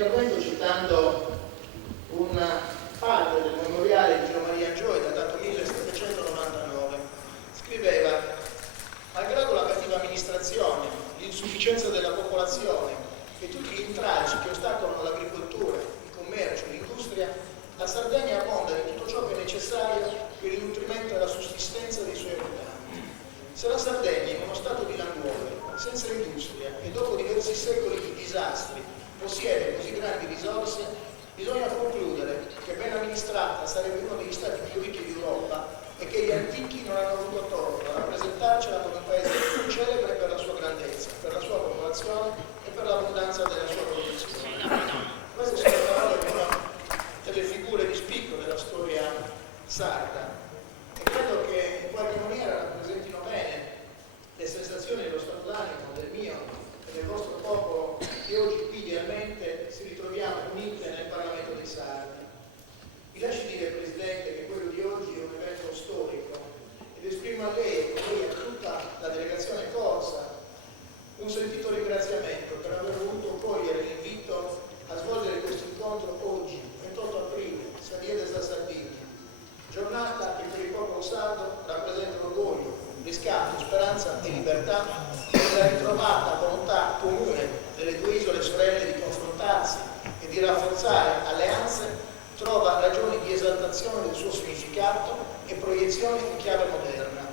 intervento citando una parte del memoriale di Gino Maria Angioy, datato 1799. Scriveva: malgrado la cattiva amministrazione, l'insufficienza della popolazione e tutti gli intralci che ostacolano l'agricoltura, il commercio, l'industria, la Sardegna abbonda di tutto ciò che è necessario per il nutrimento e la sussistenza dei suoi abitanti. Se la Sardegna, in uno stato di languore, senza industria e dopo diversi secoli di disastri, possiede così grandi risorse, bisogna concludere che ben amministrata sarebbe uno degli stati più ricchi d'Europa e che gli antichi non hanno avuto torto a rappresentarcela come un paese celebre per la sua grandezza, per la sua popolazione e per l'abbondanza della sua produzione. Queste sono le parole di una delle figure di spicco della storia sarda e credo che in qualche maniera rappresentino bene le sensazioni dello stato d'animo del mio e del vostro popolo che oggi qui idealmente si ritroviamo unite nel Parlamento dei Sardi. Mi lasci dire, Presidente, che quello di oggi è un evento storico ed esprimo a lei e a tutta la delegazione corsa un sentito ringraziamento per aver voluto cogliere l'invito a svolgere questo incontro oggi, 28 aprile, Sariedes da Sardegna, giornata che per il popolo sardo rappresenta orgoglio, riscatto, speranza e libertà della ritrovata volontà comune delle due isole sorelle di confrontarsi e di rafforzare alleanze, trova ragioni di esaltazione del suo significato e proiezioni in chiave moderna.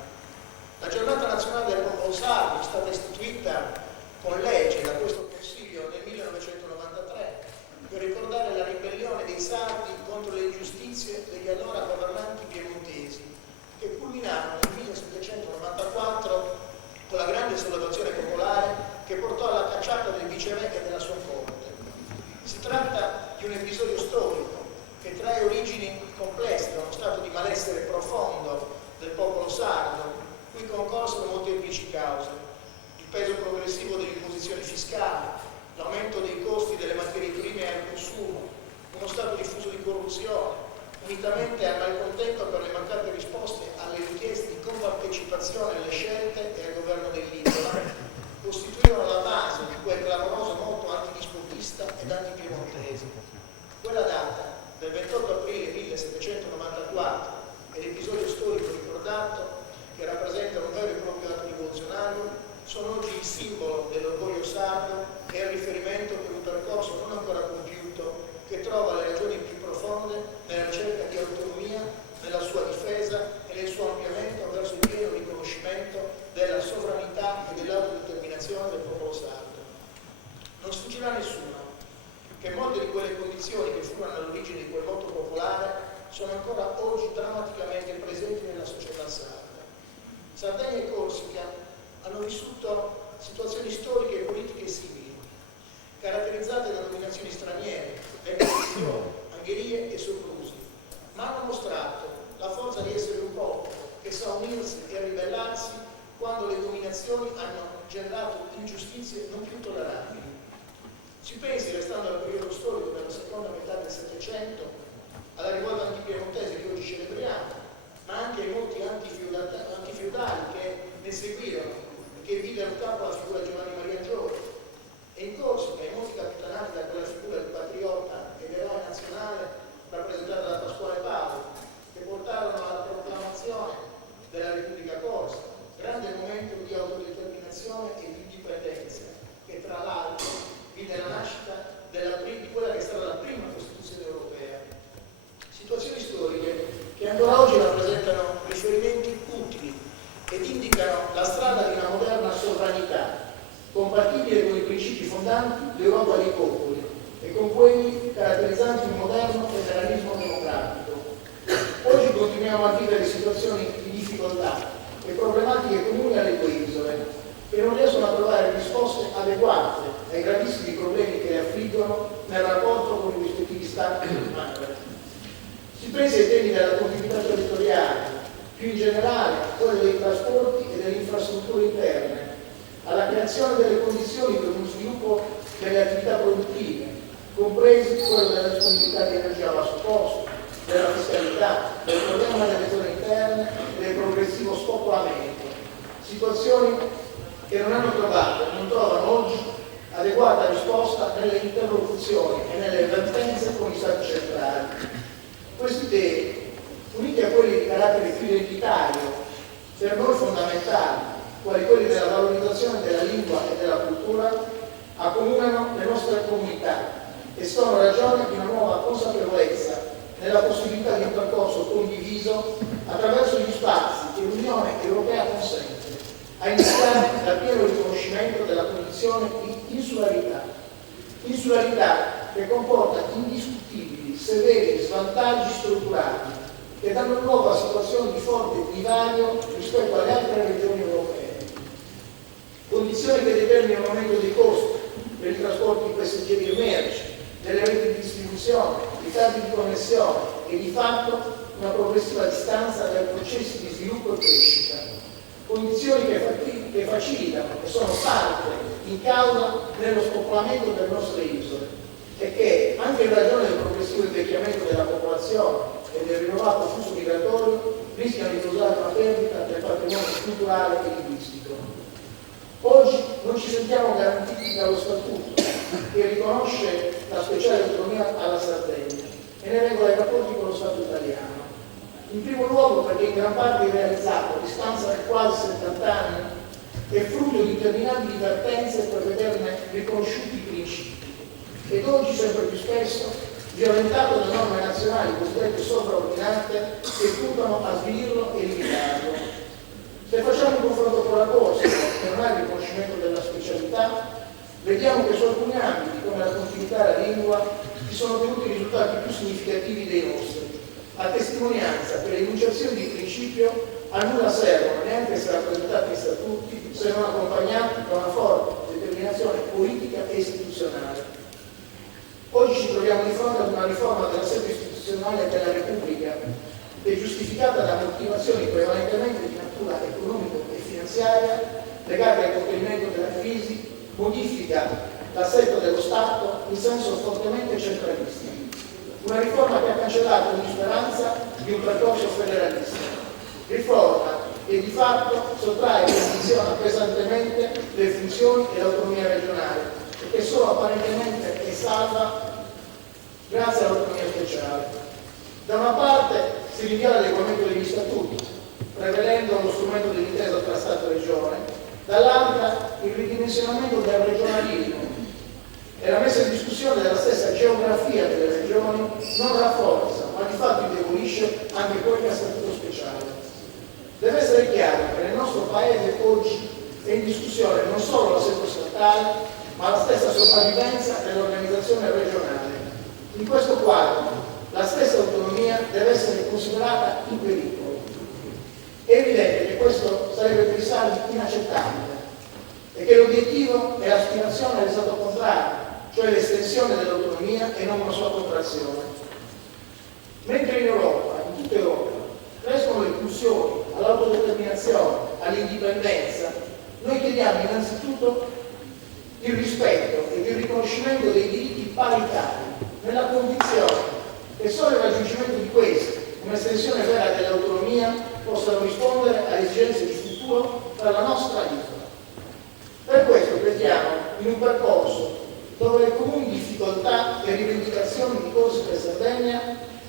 La giornata nazionale del popolo sardo è stata istituita con legge da questo Consiglio nel 1993 per ricordare la ribellione dei sardi contro le ingiustizie degli allora governanti piemontesi, che culminarono nel 1794 con la grande sollevazione popolare che portò alla cacciata del viceré e della sua corte. Si tratta di un episodio storico che trae origini complesse da uno stato di malessere profondo del popolo sardo, cui concorsero molteplici cause: il peso progressivo delle imposizioni fiscali, l'aumento dei costi delle materie prime al consumo, uno stato diffuso di corruzione, unitamente al malcontento per le mancate risposte alle richieste di compartecipazione alle scelte e al governo dell'isola, costituirono la base di quel clamoroso motto antidispottista ed antipiemontese. Quella data, del 28 aprile 1794, e l'episodio storico ricordato, che rappresenta un vero e proprio atto rivoluzionario, sono oggi il simbolo dell'orgoglio sardo e il riferimento per un percorso non ancora compiuto che trova le ragioni più profonde nella ricerca di autonomia, nella sua difesa e nel suo ampliamento verso il pieno riconoscimento della sovranità e dell'autodeterminazione del popolo sardo. Non sfuggirà a nessuno che molte di quelle condizioni che furono all'origine di quel voto popolare sono ancora oggi drammaticamente presenti nella società sarda. Sardegna e Corsica hanno vissuto situazioni storiche e politiche simili, caratterizzate da dominazioni straniere, aggressioni, angherie e soprusi, ma hanno mostrato la forza di essere un popolo che sa unirsi e ribellarsi quando le dominazioni hanno generato ingiustizie non più tollerabili. Si pensi, restando al periodo storico della seconda metà del Settecento, alla rivolta antipiemontese che oggi celebriamo, ma anche ai molti antifeudali che ne seguirono e che videro in capo la figura di Giovanni Maria Angioy, e in Corsica i molti capitanati da quella figura del patriota ed eroe nazionale rappresentata da Pasquale Paolo, che portarono alla proclamazione della Repubblica Corsa, grande momento di autodeterminazione e di indipendenza, che tra l'altro vide la nascita di quella che è stata la prima Costituzione europea. Situazioni storiche che ancora oggi rappresentano riferimenti utili ed indicano la strada di una moderna sovranità, compatibile con i principi fondanti dell'Europa dei popoli e con quelli caratterizzanti un moderno federalismo democratico. Oggi continuiamo a vivere situazioni di difficoltà e problematiche comuni alle due isole, che non riescono a trovare risposte adeguate ai gravissimi problemi che le affliggono nel rapporto con i rispettivi stati di madre. Si pensa ai temi della continuità territoriale, più in generale a quelli dei trasporti e delle infrastrutture interne, alla creazione delle condizioni per uno sviluppo delle attività produttive, compresi quello della disponibilità di energia a basso costo, della fiscalità, del problema delle zone interne e del progressivo spopolamento. Situazioni che non hanno trovato e non trovano oggi adeguata risposta nelle interlocuzioni e accomunano le nostre comunità e sono ragione di una nuova consapevolezza nella possibilità di un percorso condiviso attraverso gli spazi che l'Unione Europea consente, a iniziare dal pieno riconoscimento della condizione di insularità. Insularità che comporta indiscutibili, severi svantaggi strutturali che danno luogo a situazioni di forte divario rispetto alle altre regioni europee. Condizioni che determinano un aumento dei costi per i trasporti passeggeri e merci, delle reti di distribuzione, ritardi di connessione e di fatto una progressiva distanza dai processi di sviluppo e crescita. Condizioni che facilitano e sono parte in causa nello spopolamento delle nostre isole e che, anche in ragione del progressivo invecchiamento della popolazione e del rinnovato flusso migratorio, rischiano di causare una perdita del patrimonio culturale e linguistico. Oggi non ci sentiamo garantiti dallo Statuto, che riconosce la speciale autonomia alla Sardegna e ne regola i rapporti con lo Stato italiano. In primo luogo perché in gran parte irrealizzato, a distanza di quasi 70 anni, è frutto di interminabili vertenze per vederne riconosciuti i principi ed oggi sempre più spesso violentato da norme nazionali cosiddette sovraordinate che puntano a svilirlo e limitarlo. Se facciamo un confronto con la Corte che non ha il riconoscimento della specialità, vediamo che su alcuni ambiti, come la continuità e la lingua, ci sono ottenuti risultati più significativi dei nostri, a testimonianza che le enunciazioni di principio a nulla servono, neanche se rappresentate in statuti, se non accompagnati da una forte determinazione politica e istituzionale. Oggi ci troviamo di fronte ad una riforma dell'assetto istituzionale della Repubblica che è giustificata da motivazioni prevalentemente di natura economica e finanziaria legate al contenimento della crisi, modifica l'assetto dello Stato in senso fortemente centralista. Una riforma che ha cancellato ogni speranza di un percorso federalista. Riforma che di fatto sottrae e condiziona pesantemente le funzioni e l'autonomia regionale e che solo apparentemente è salva grazie all'autonomia speciale. Da una parte si rinvia l'adeguamento degli statuti, prevedendo lo strumento dell'intesa tra Stato e Regione, dall'altra il ridimensionamento del regionalismo e la messa in discussione della stessa geografia delle regioni non rafforza, ma di fatto indebolisce anche quel che è statuto speciale. Deve essere chiaro che nel nostro Paese oggi è in discussione non solo l'assetto statale, ma la stessa sopravvivenza dell'organizzazione regionale. In questo quadro la stessa autonomia deve essere considerata in pericolo. È evidente che questo sarebbe per i sardi inaccettabile e che l'obiettivo è l'aspirazione all'esatto contrario, cioè l'estensione dell'autonomia e non una sua contrazione. Mentre in Europa, in tutta Europa, crescono le pulsioni all'autodeterminazione, all'indipendenza, noi chiediamo innanzitutto il rispetto ed il riconoscimento dei diritti paritari, nella condizione che solo il raggiungimento di questi, un'estensione vera dell'autonomia, possano rispondere alle esigenze di futuro per la nostra isola. Per questo crediamo in un percorso dove le comuni difficoltà e rivendicazioni di Corsica e Sardegna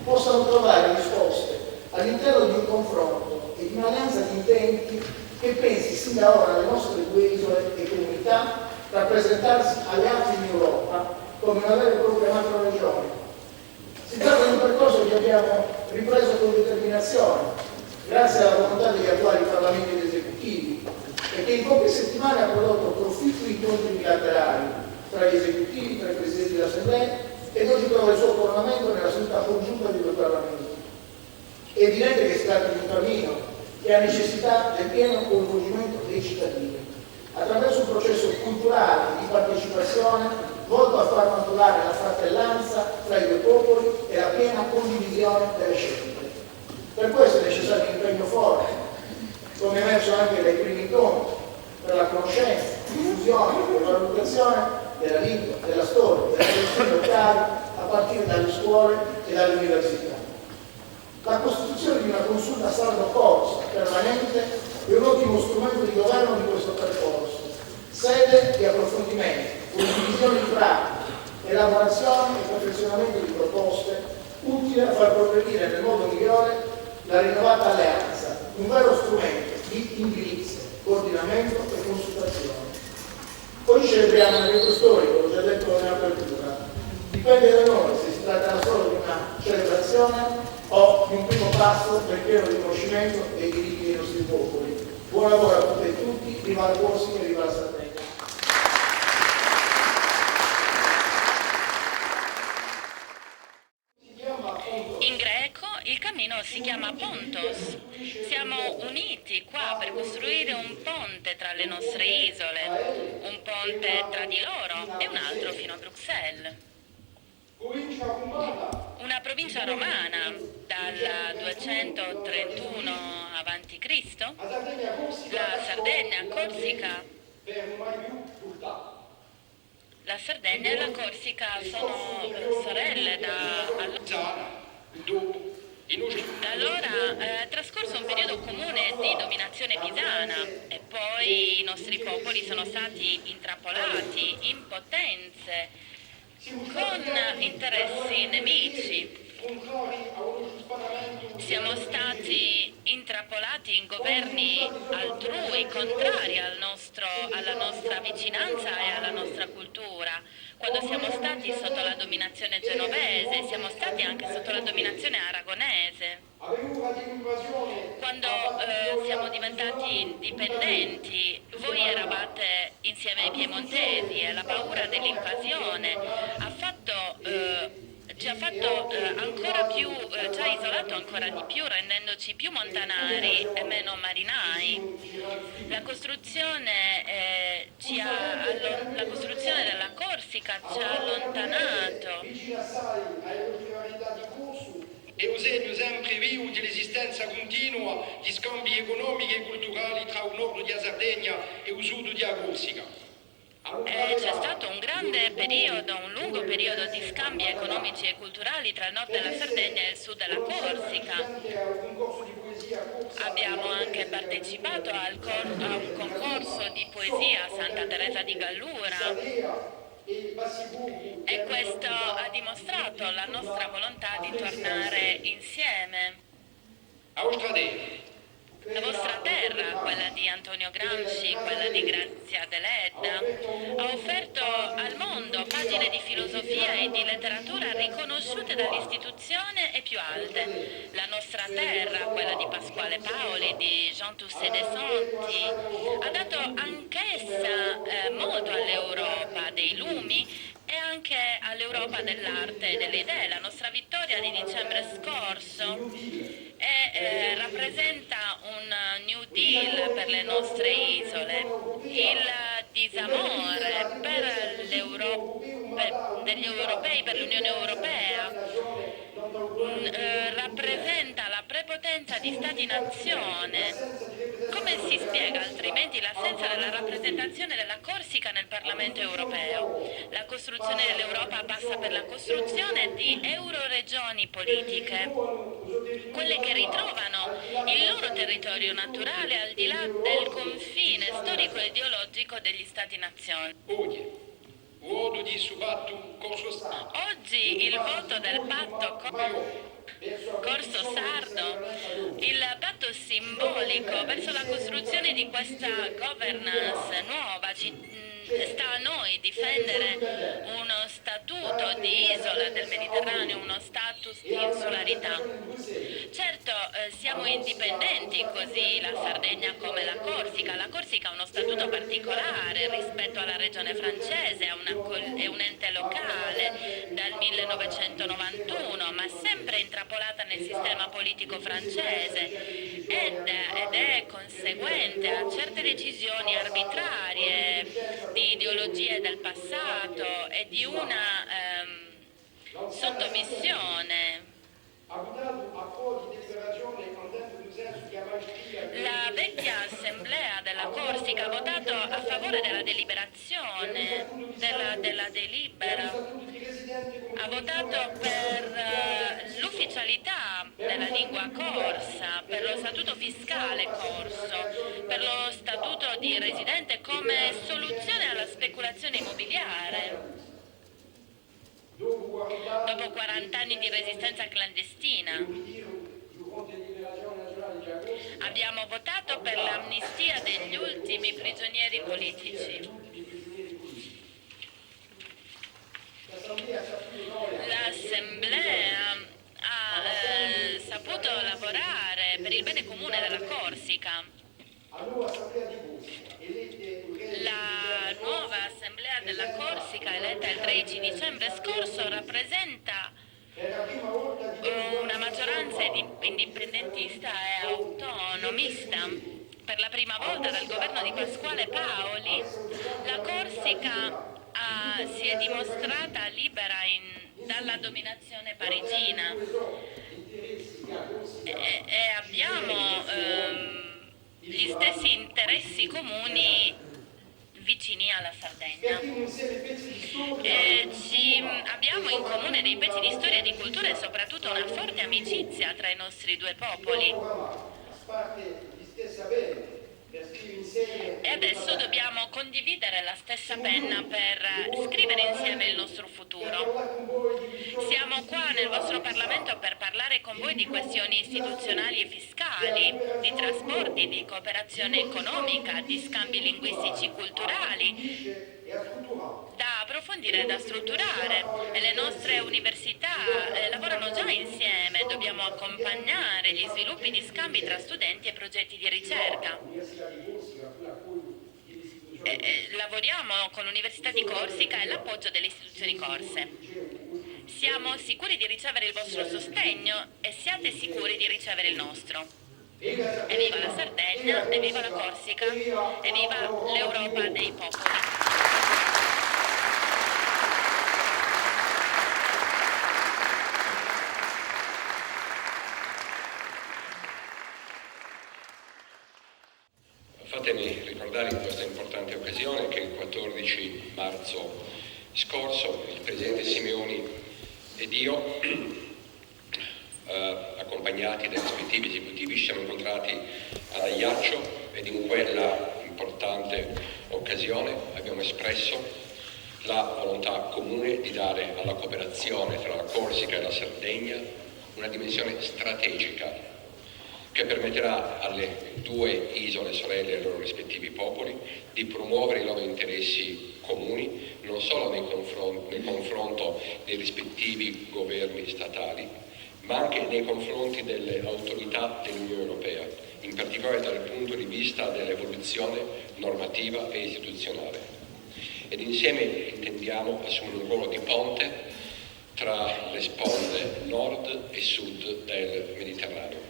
possano trovare risposte all'interno di un confronto e di un'alleanza di intenti che pensi sin da ora alle nostre due isole e comunità rappresentarsi alleati in Europa come una vera e propria macro-regione. Si tratta di un percorso che abbiamo ripreso con determinazione, grazie alla volontà degli attuali parlamenti ed esecutivi, e che in poche settimane ha prodotto proficui incontri bilaterali tra gli esecutivi, tra i presidenti dell'Assemblea, ed oggi trova il suo coronamento nella seduta congiunta di due parlamenti. È evidente che si tratta di un cammino che ha necessità del pieno coinvolgimento dei cittadini, attraverso un processo culturale di partecipazione volto a far maturare la fratellanza tra i due popoli e la piena condivisione delle scelte. Per questo è necessario un impegno forte, come emerso anche dai primi incontri, per la conoscenza, diffusione e valutazione della lingua, della storia, delle tradizioni locali, a partire dalle scuole e dalle università. La costituzione di una consulta sardo-corsa permanente è un ottimo strumento di governo di questo percorso, sede di approfondimento, condivisione di pratiche, elaborazione e perfezionamento di proposte utili a far progredire nel modo migliore la rinnovata alleanza, un vero strumento di indirizzo, coordinamento e consultazione. Oggi celebriamo un evento storico, l'ho già detto in apertura. Dipende da noi se si tratta solo di una celebrazione o di un primo passo per il pieno riconoscimento dei diritti dei nostri popoli. Buon lavoro a tutte e tutti, viva la Corsica e viva la Sardegna. In greco il cammino si chiama Pontos. Siamo uniti qua per costruire un ponte tra le nostre isole, un ponte tra di loro e un altro fino a Bruxelles. Una provincia romana dal 231 a.C., la Sardegna, Corsica. La Sardegna e la Corsica sono sorelle da allora è trascorso un periodo comune di dominazione pisana e poi i nostri popoli sono stati intrappolati in potenze con interessi nemici. Siamo stati intrappolati in governi altrui, contrari alla nostra vicinanza e alla nostra cultura. Quando siamo stati sotto la dominazione genovese, siamo stati anche sotto la dominazione aragonese. Quando siamo diventati indipendenti, voi eravate insieme ai piemontesi e la paura dell'invasione ci ha fatto ancora più, ci ha isolato ancora di più, rendendoci più montanari e meno marinai. La costruzione della Corsica ci ha allontanato. E usando sempre viu dell'esistenza continua di scambi economici e culturali tra il nord di Sardegna e il sud di Corsica. C'è stato un grande periodo, un lungo periodo di scambi economici e culturali tra il nord della Sardegna e il sud della Corsica. Abbiamo anche partecipato a un concorso di poesia a Santa Teresa di Gallura e questo ha dimostrato la nostra volontà di tornare insieme. La vostra terra, quella di Antonio Gramsci, quella di Grazia Deledda, ha offerto al mondo pagine di filosofia e di letteratura riconosciute dall'istituzione e più alte. La nostra terra, quella di Pasquale Paoli, di Jean Toussaint de Santi, ha dato anch'essa molto all'Europa dei lumi e anche all'Europa dell'arte e delle idee. La nostra vittoria di dicembre scorso rappresenta un New Deal per le nostre isole, il disamore degli europei per l'Unione Europea, rappresenta la prepotenza di Stati-nazione. Come si spiega altrimenti l'assenza della rappresentazione della Corsica nel Parlamento europeo? La costruzione dell'Europa passa per la costruzione di euroregioni politiche, quelle che ritrovano il loro territorio naturale al di là del confine storico e ideologico degli Stati-nazione. Oggi il voto del patto Corso Sardo, il patto simbolico verso la costruzione di questa governance nuova, sta a noi difendere uno statuto di isola del Mediterraneo, uno status di insularità. Certo, siamo indipendenti, così la Sardegna come la Corsica. La Corsica ha uno statuto particolare rispetto alla regione francese, è un ente locale dal 1991, ma sempre intrappolata nel sistema politico francese ed è conseguente a certe decisioni arbitrarie di ideologie del passato e di una sottomissione. La vecchia assemblea della Corsica ha votato a favore della deliberazione, della delibera, ha votato per l'ufficialità della lingua corsa, per lo statuto fiscale corso, per lo statuto di residente come soluzione alla speculazione immobiliare. Dopo 40 anni di resistenza clandestina, abbiamo votato per l'amnistia degli ultimi prigionieri politici. Assemblea della Corsica eletta il 13 dicembre scorso rappresenta una maggioranza indipendentista e autonomista. Per la prima volta dal governo di Pasquale Paoli la Corsica si è dimostrata libera dalla dominazione parigina e abbiamo gli stessi interessi comuni vicini alla Sardegna. Abbiamo in comune dei pezzi di storia e di cultura e soprattutto una forte amicizia tra i nostri due popoli. E adesso dobbiamo condividere la stessa penna per scrivere insieme il nostro futuro. Siamo qua nel vostro Parlamento per parlare con voi di questioni istituzionali e fiscali, di trasporti, di cooperazione economica, di scambi linguistici culturali, da approfondire e da strutturare. E le nostre università lavorano già insieme, dobbiamo accompagnare gli sviluppi di scambi tra studenti e progetti di ricerca. Lavoriamo con l'Università di Corsica e l'appoggio delle istituzioni corse. Siamo sicuri di ricevere il vostro sostegno e siate sicuri di ricevere il nostro. Evviva la Sardegna, evviva la Corsica, evviva l'Europa dei popoli. Fatemi ricordare in questa importante occasione che il 14 marzo scorso il Presidente Simeoni ed io, accompagnati dai rispettivi esecutivi, ci siamo incontrati ad Ajaccio ed in quella importante occasione abbiamo espresso la volontà comune di dare alla cooperazione tra la Corsica e la Sardegna una dimensione strategica che permetterà alle due isole sorelle e ai loro rispettivi popoli di promuovere i loro interessi comuni non solo nel confronto dei rispettivi governi statali, ma anche nei confronti delle autorità dell'Unione Europea, in particolare dal punto di vista dell'evoluzione normativa e istituzionale. Ed insieme intendiamo assumere un ruolo di ponte tra le sponde nord e sud del Mediterraneo.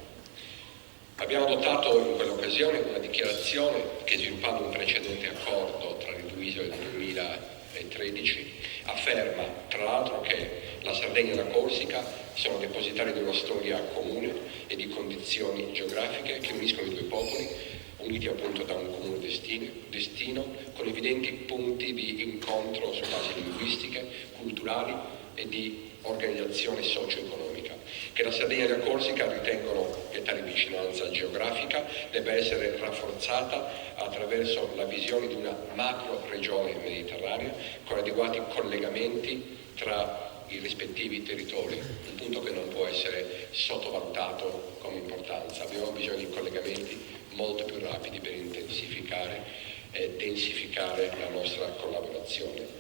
Abbiamo adottato in quell'occasione una dichiarazione che, sviluppando un precedente accordo tra le due isole del 2013, afferma tra l'altro che la Sardegna e la Corsica sono depositari di una storia comune e di condizioni geografiche che uniscono i due popoli, uniti appunto da un comune destino, con evidenti punti di incontro su basi linguistiche, culturali e di organizzazione socio-economica, che la Sardegna e la Corsica ritengono che tale vicinanza geografica debba essere rafforzata attraverso la visione di una macro regione mediterranea con adeguati collegamenti tra i rispettivi territori, un punto che non può essere sottovalutato come importanza. Abbiamo bisogno di collegamenti molto più rapidi per intensificare e densificare la nostra collaborazione.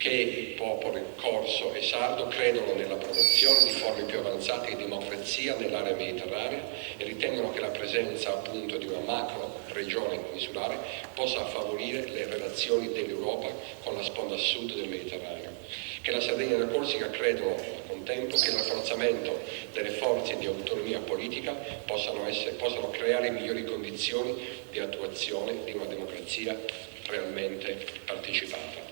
Che il popolo corso e sardo credono nella promozione di forme più avanzate di democrazia nell'area mediterranea e ritengono che la presenza appunto di una macro regione insulare possa favorire le relazioni dell'Europa con la sponda sud del Mediterraneo. Che la Sardegna e la Corsica credono al contempo che il rafforzamento delle forze di autonomia politica possano creare migliori condizioni di attuazione di una democrazia realmente partecipata.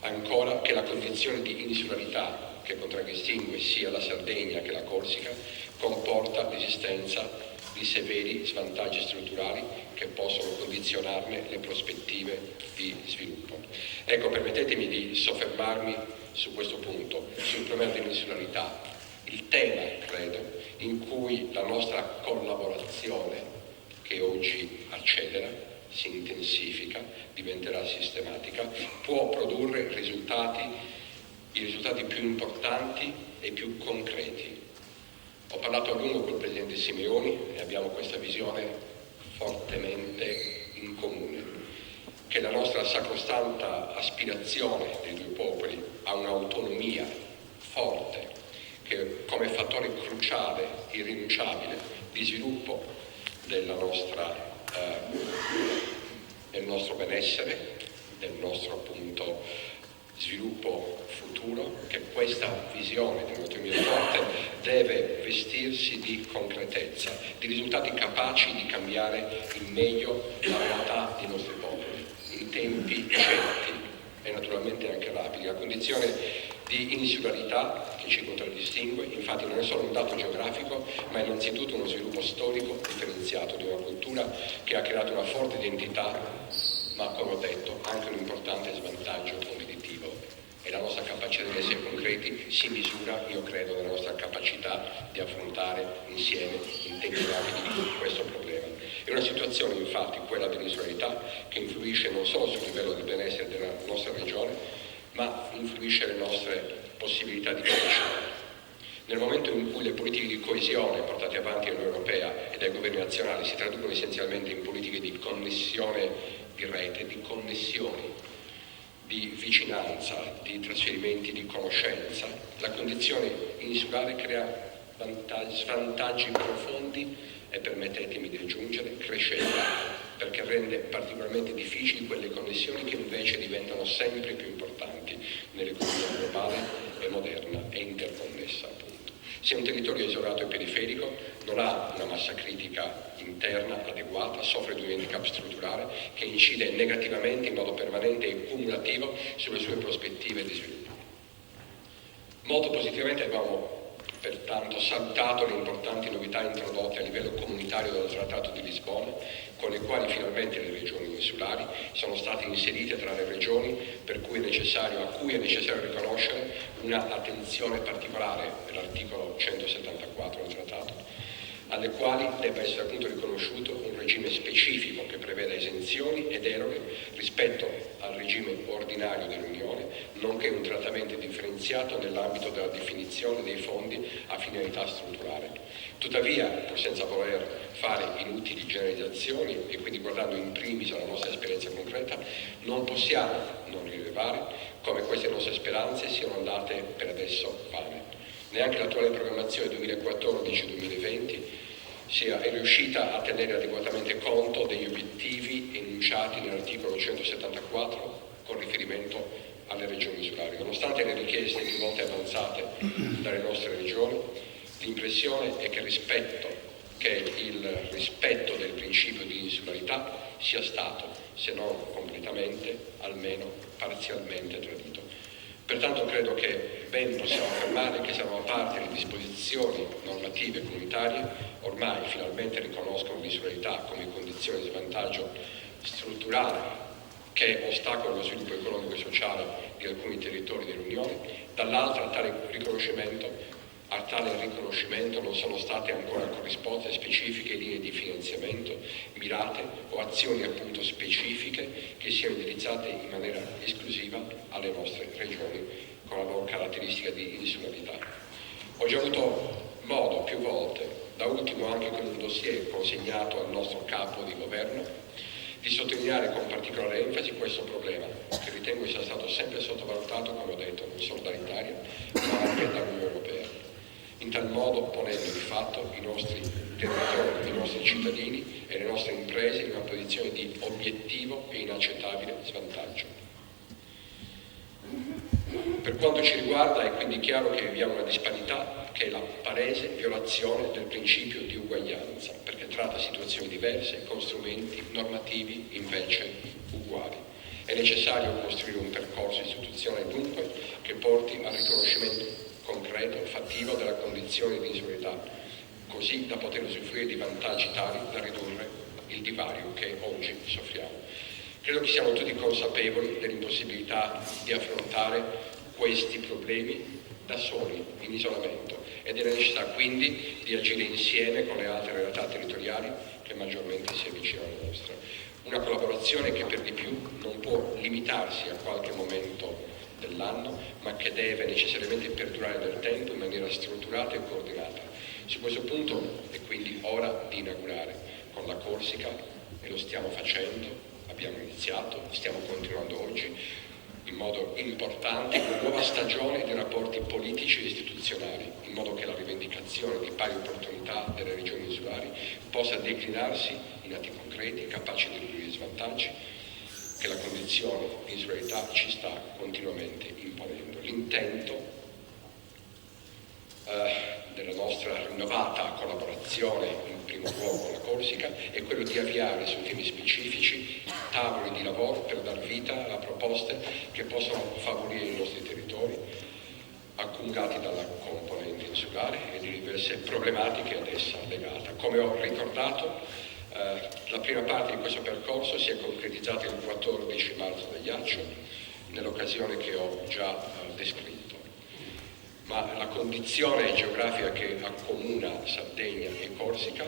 Ancora che la condizione di insularità che contraddistingue sia la Sardegna che la Corsica comporta l'esistenza di severi svantaggi strutturali che possono condizionarne le prospettive di sviluppo. Ecco, permettetemi di soffermarmi su questo punto, sul problema dell'insularità, il tema, credo, in cui la nostra collaborazione, che oggi accelera, si intensifica, diventerà sistematica, può produrre i risultati più importanti e più concreti. Ho parlato a lungo col Presidente Simeoni e abbiamo questa visione fortemente in comune, che la nostra sacrosanta aspirazione dei due popoli a un'autonomia forte, che come fattore cruciale, irrinunciabile di sviluppo del nostro benessere, del nostro appunto questa visione di un'autonomia forte deve vestirsi di concretezza, di risultati capaci di cambiare in meglio la realtà dei nostri popoli, in tempi certi e naturalmente anche rapidi. La condizione di insularità che ci contraddistingue, infatti, non è solo un dato geografico, ma è innanzitutto uno sviluppo storico differenziato di una cultura che ha creato una forte identità, ma, come ho detto, anche un importante svantaggio competitivo. E la nostra capacità di essere concreti si misura, io credo, nella nostra capacità di affrontare insieme in tempi rapidi questo problema. È una situazione, infatti, quella dell'insularità, che influisce non solo sul livello del benessere della nostra regione, ma influisce le nostre possibilità di crescita. Nel momento in cui le politiche di coesione portate avanti dall'Unione Europea e dai governi nazionali si traducono essenzialmente in politiche di connessione di rete, di connessioni, di vicinanza, di trasferimenti di conoscenza, la condizione insulare crea svantaggi profondi e, permettetemi di aggiungere, crescente, perché rende particolarmente difficili quelle connessioni che invece diventano sempre più importanti nell'economia globale e moderna e interconnessa, appunto. Se un territorio è isolato e periferico, non ha una massa critica interna adeguata, soffre di un handicap strutturale che incide negativamente in modo permanente e cumulativo sulle sue prospettive di sviluppo. Molto positivamente abbiamo pertanto salutato le importanti novità introdotte a livello comunitario dal Trattato di Lisbona, con le quali finalmente le regioni insulari sono state inserite tra le regioni a cui è necessario riconoscere una attenzione particolare dell'articolo 174 del Trattato, alle quali debba essere appunto riconosciuto un regime specifico che preveda esenzioni e deroghe rispetto al regime ordinario dell'Unione, nonché un trattamento differenziato nell'ambito della definizione dei fondi a finalità strutturale. Tuttavia, pur senza voler fare inutili generalizzazioni e quindi guardando in primis alla nostra esperienza concreta, non possiamo non rilevare come queste nostre speranze siano andate per adesso vane. Neanche l'attuale programmazione 2014-2020 è riuscita a tenere adeguatamente conto degli obiettivi enunciati nell'articolo 174 con riferimento alle regioni insulari. Nonostante le richieste più volte avanzate dalle nostre regioni, l'impressione è che il rispetto del principio di insularità sia stato, se non completamente, almeno parzialmente tradito. Pertanto credo che ben possiamo affermare che, se da una parte le disposizioni normative comunitarie ormai finalmente riconoscono l'insularità come condizione di svantaggio strutturale che ostacola lo sviluppo economico e sociale di alcuni territori dell'Unione, dall'altra a tale riconoscimento non sono state ancora corrisposte specifiche linee di finanziamento mirate o azioni appunto specifiche che siano indirizzate in maniera esclusiva alle nostre regioni con la loro caratteristica di insularità. Ho già avuto modo più volte, da ultimo anche con un dossier consegnato al nostro capo di governo, di sottolineare con particolare enfasi questo problema, che ritengo sia stato sempre sottovalutato, come ho detto, non solo dall'Italia, ma anche dall'Unione Europea, in tal modo ponendo di fatto i nostri territori, i nostri cittadini e le nostre imprese in una posizione di obiettivo e inaccettabile svantaggio. Per quanto ci riguarda è quindi chiaro che viviamo una disparità che è la palese violazione del principio di uguaglianza, perché tratta situazioni diverse con strumenti normativi invece uguali. È necessario costruire un percorso istituzionale dunque che porti al riconoscimento concreto, fattivo della condizione di insularità, così da poter usufruire di vantaggi tali da ridurre il divario che oggi soffriamo. Credo che siamo tutti consapevoli dell'impossibilità di affrontare questi problemi da soli, in isolamento, e della necessità quindi di agire insieme con le altre realtà territoriali che maggiormente si avvicinano alla nostra. Una collaborazione che per di più non può limitarsi a qualche momento dell'anno, ma che deve necessariamente perdurare nel tempo in maniera strutturata e coordinata. Su questo punto è quindi ora di inaugurare con la Corsica, e lo stiamo facendo, abbiamo iniziato, stiamo continuando oggi, in modo importante, una nuova stagione di rapporti politici e istituzionali, in modo che la rivendicazione di pari opportunità delle regioni insulari possa declinarsi in atti concreti, capaci di ridurre gli svantaggi che la condizione di insularità ci sta continuamente imponendo. L'intento della nostra rinnovata collaborazione in primo luogo con la Corsica è quello di avviare su temi specifici tavoli di lavoro per dar vita a proposte che possano favorire i nostri territori accumulati dalla componente insulare e di diverse problematiche ad essa legate. Come ho ricordato, la prima parte di questo percorso si è concretizzata il 14 marzo da Ajaccio, nell'occasione che ho già descritto. Ma la condizione geografica che accomuna Sardegna e Corsica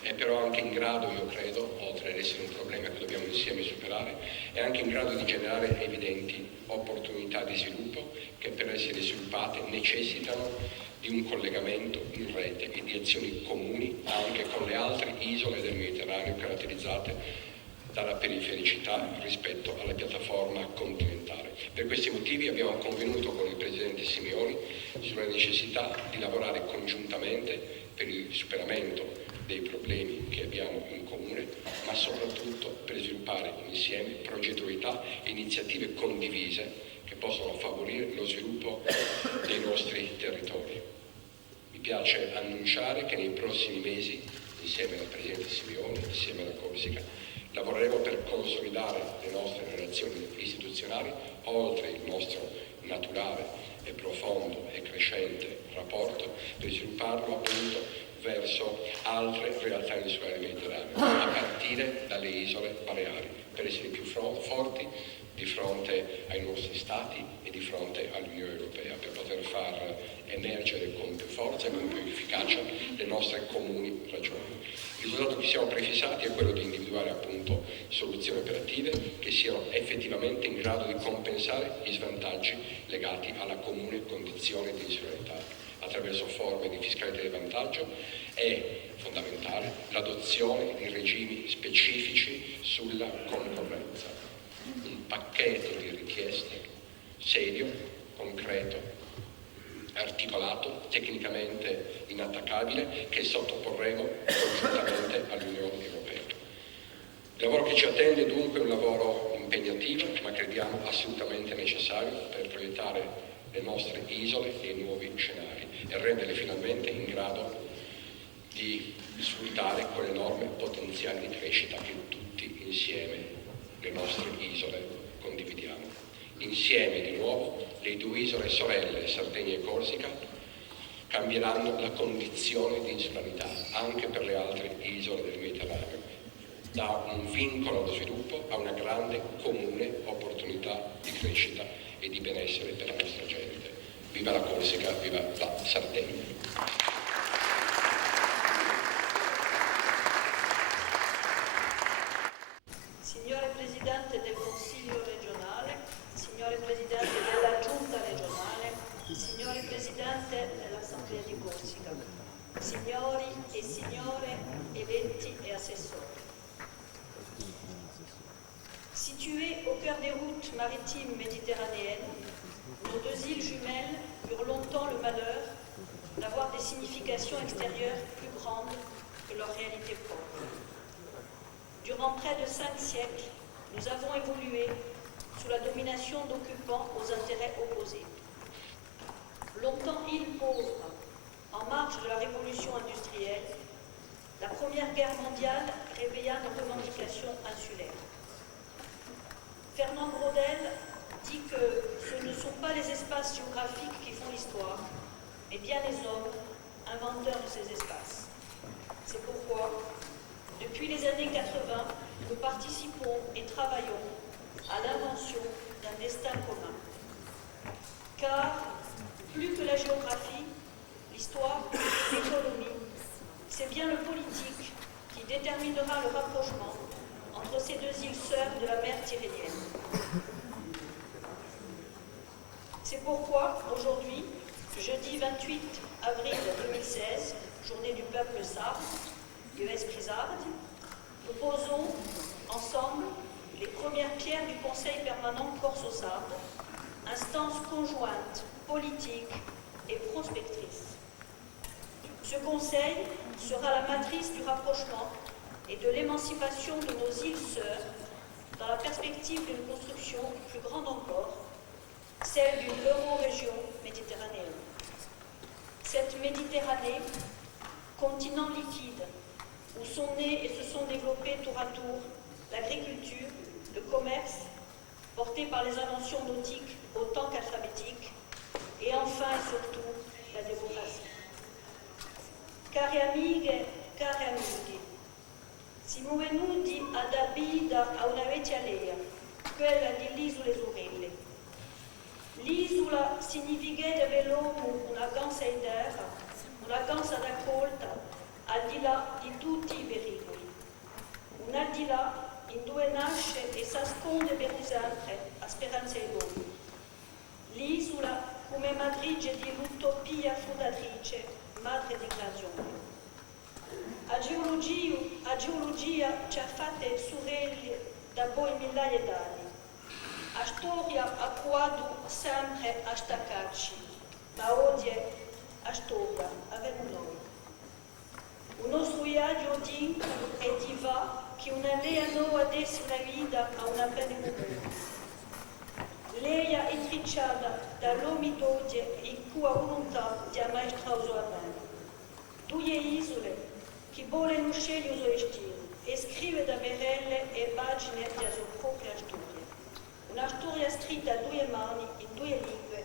è però anche in grado, io credo, oltre ad essere un problema che dobbiamo insieme superare, è anche in grado di generare evidenti opportunità di sviluppo che per essere sviluppate necessitano di un collegamento in rete e di azioni comuni anche con le altre isole del Mediterraneo caratterizzate dalla perifericità rispetto alla piattaforma continentale. Per questi motivi abbiamo convenuto con il Presidente Simeoni sulla necessità di lavorare congiuntamente per il superamento dei problemi che abbiamo in comune, ma soprattutto per sviluppare insieme progettualità e iniziative condivise che possono favorire lo sviluppo dei nostri territori. Mi piace annunciare che nei prossimi mesi, insieme al Presidente Simeoni, insieme alla Corsica, lavoreremo per consolidare le nostre relazioni istituzionali oltre il nostro naturale e profondo e crescente rapporto, per svilupparlo appunto verso altre realtà insulari del Mediterraneo, a partire dalle isole Baleari, per essere più forti di fronte ai nostri Stati e di fronte all'Unione Europea, per poter far emergere con più forza e con più efficacia le nostre comuni ragioni. Il risultato che siamo prefissati è quello di individuare appunto soluzioni operative che siano effettivamente in grado di compensare gli svantaggi legati alla comune condizione di insularità. Attraverso forme di fiscalità di vantaggio è fondamentale l'adozione di regimi specifici sulla concorrenza, un pacchetto di richieste serio, concreto, articolato, tecnicamente inattaccabile, che sottoporremo congiuntamente all'Unione Europea. Il lavoro che ci attende dunque è un lavoro impegnativo, ma crediamo assolutamente necessario per proiettare le nostre isole e i nuovi scenari e renderle finalmente in grado di sfruttare quell'enorme potenziale di crescita che tutti insieme le nostre isole condividiamo. Insieme di nuovo le due isole sorelle, Sardegna e Corsica, cambieranno la condizione di insularità anche per le altre isole del Mediterraneo, da un vincolo allo sviluppo a una grande comune opportunità di crescita e di benessere per la nostra gente. Viva la Corsica, viva la Sardegna. Signore Presidente del Consiglio regionale, signore Presidente della Giunta regionale, signore Presidente dell'Assemblea di Corsica, signori e signore eletti et assessori. Situées au cœur des routes maritimes méditerranéennes, nos deux îles jumelles eurent longtemps le malheur d'avoir des significations extérieures plus grandes que leur réalité propre. Durant près de 5 siècles, nous avons évolué sous la domination d'occupants aux intérêts opposés. Longtemps île pauvre, en marge de la révolution industrielle, la Première Guerre mondiale réveilla nos revendications insulaires. Fernand Braudel dit que ce ne sont pas les espaces géographiques qui font l'histoire, mais bien les hommes, inventeurs de ces espaces. C'est pourquoi, depuis les années 80, nous participons et travaillons à l'invention d'un destin commun. Car, plus que la géographie, l'histoire, l'économie, c'est bien le politique qui déterminera le rapprochement entre ces deux îles sœurs de la mer Tyrrhénienne. C'est pourquoi, aujourd'hui, jeudi 28 avril 2016, journée du peuple sarde, Iues Prisardi, nous posons ensemble les premières pierres du Conseil permanent corso-sarde, instance conjointe, politique et prospectrice. Ce Conseil sera la matrice du rapprochement et de l'émancipation de nos îles sœurs dans la perspective d'une construction plus grande encore, celle d'une euro-région méditerranéenne. portée par les inventions nautiques autant qu'alphabétiques, et enfin et surtout la démocratie. Cari amiche, cari amici, siamo venuti ad abita a una vecchia alea, quella dell'isola Azzurrelle. L'isola significa per l'uomo una ganza in terra, una ganza d'accolta al di là di tutti i pericoli. Un al di là in dove nasce e si nasconde per sempre a speranza e l'uomo. L'isola come matrice di un'utopia fondatrice, madre di creazione. A geologia ci ha fatte sorelle da poi migliaia d'anni. A storia ha provato sempre a staccarci, ma oggi a storia avemo noi. Un nostro viaggio di e di va che una lea nuova desse una vita a una bene comune. Lea intricciata dall'uomo d'oggi in cui ha volontà di ammaestrare la bene. Due isole che vogliono scegliere il suo destino e scrive da merelle e pagine della sua propria storia. Una storia scritta a due mani, in due lingue,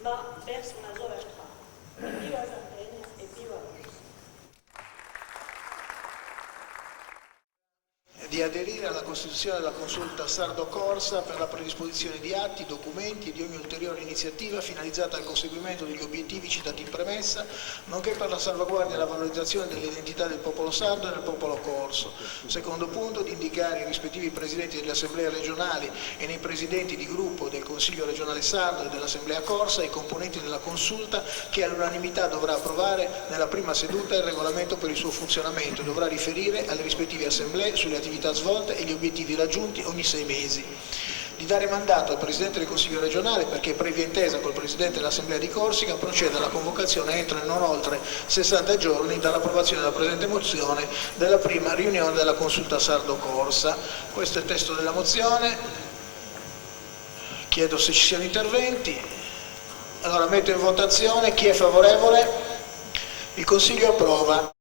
ma verso una sola strada. Viva Sardegna e viva Roma! Di aderire alla costituzione della consulta sardo-corsa per la predisposizione di atti, documenti e di ogni ulteriore iniziativa finalizzata al conseguimento degli obiettivi citati in premessa, nonché per la salvaguardia e la valorizzazione dell'identità del popolo sardo e del popolo corso. Secondo punto, di indicare i rispettivi presidenti delle assemblee regionali e nei presidenti di gruppo del Consiglio regionale sardo e dell'assemblea corsa i componenti della consulta che all'unanimità dovrà approvare nella prima seduta il regolamento per il suo funzionamento e dovrà riferire alle rispettive assemblee sulle attività svolte e gli obiettivi raggiunti ogni 6 mesi. Di dare mandato al Presidente del Consiglio regionale perché, previa intesa col Presidente dell'Assemblea di Corsica, proceda alla convocazione entro e non oltre 60 giorni dall'approvazione della presente mozione della prima riunione della consulta sardo-corsa. Questo è il testo della mozione. Chiedo se ci siano interventi. Allora metto in votazione. Chi è favorevole? Il Consiglio approva.